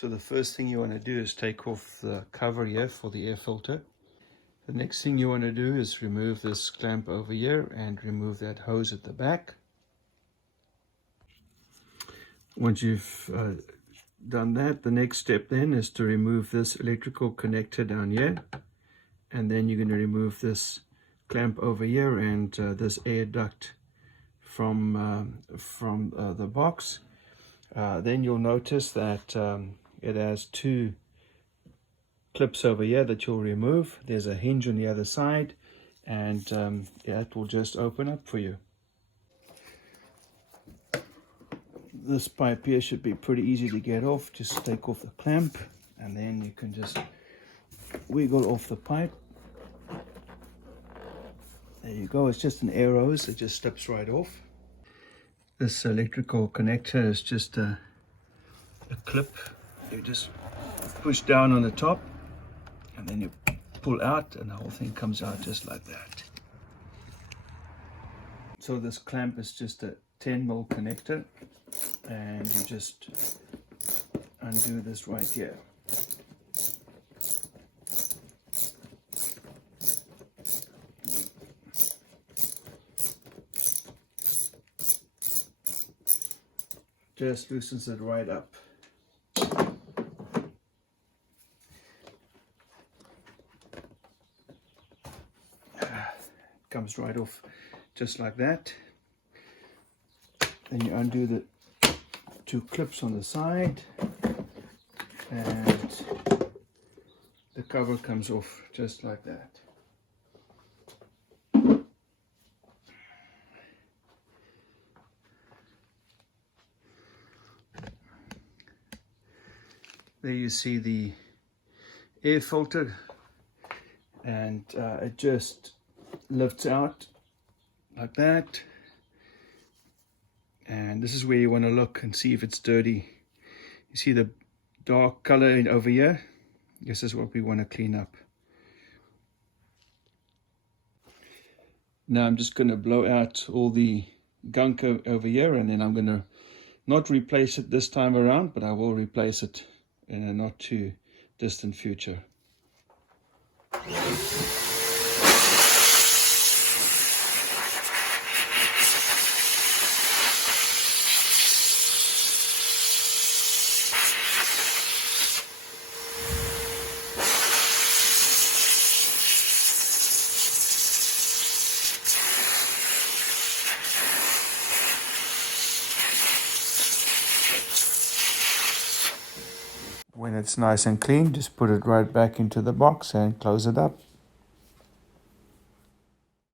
So the first thing you want to do is take off the cover here for the air filter. The next thing you want to do is remove this clamp over here and remove that hose at the back. Once you've done that, the next step then is to remove this electrical connector down here, and then you're going to remove this clamp over here and this air duct from the box. Then you'll notice that it has two clips over here that you'll remove. There's a hinge on the other side, and that will just open up for you. This pipe here should be pretty easy to get off. Just take off the clamp and then you can just wiggle off the pipe. There you go. It's just an air hose. It just slips right off. This electrical connector is just a clip. You just push down on the top and then you pull out and the whole thing comes out just like that. So this clamp is just a 10mm connector, and you just undo this right here. Just loosens it right up. Comes right off just like that. Then you undo the two clips on the side and the cover comes off just like that. There you see the air filter, and it just lifts out like that. And this is where you want to look and see if it's dirty. You see the dark color over here? This is what we want to clean up. Now I'm just going to blow out all the gunk over here, and then I'm going to not replace it this time around, but I will replace it in a not too distant future. When it's nice and clean, just put it right back into the box and close it up.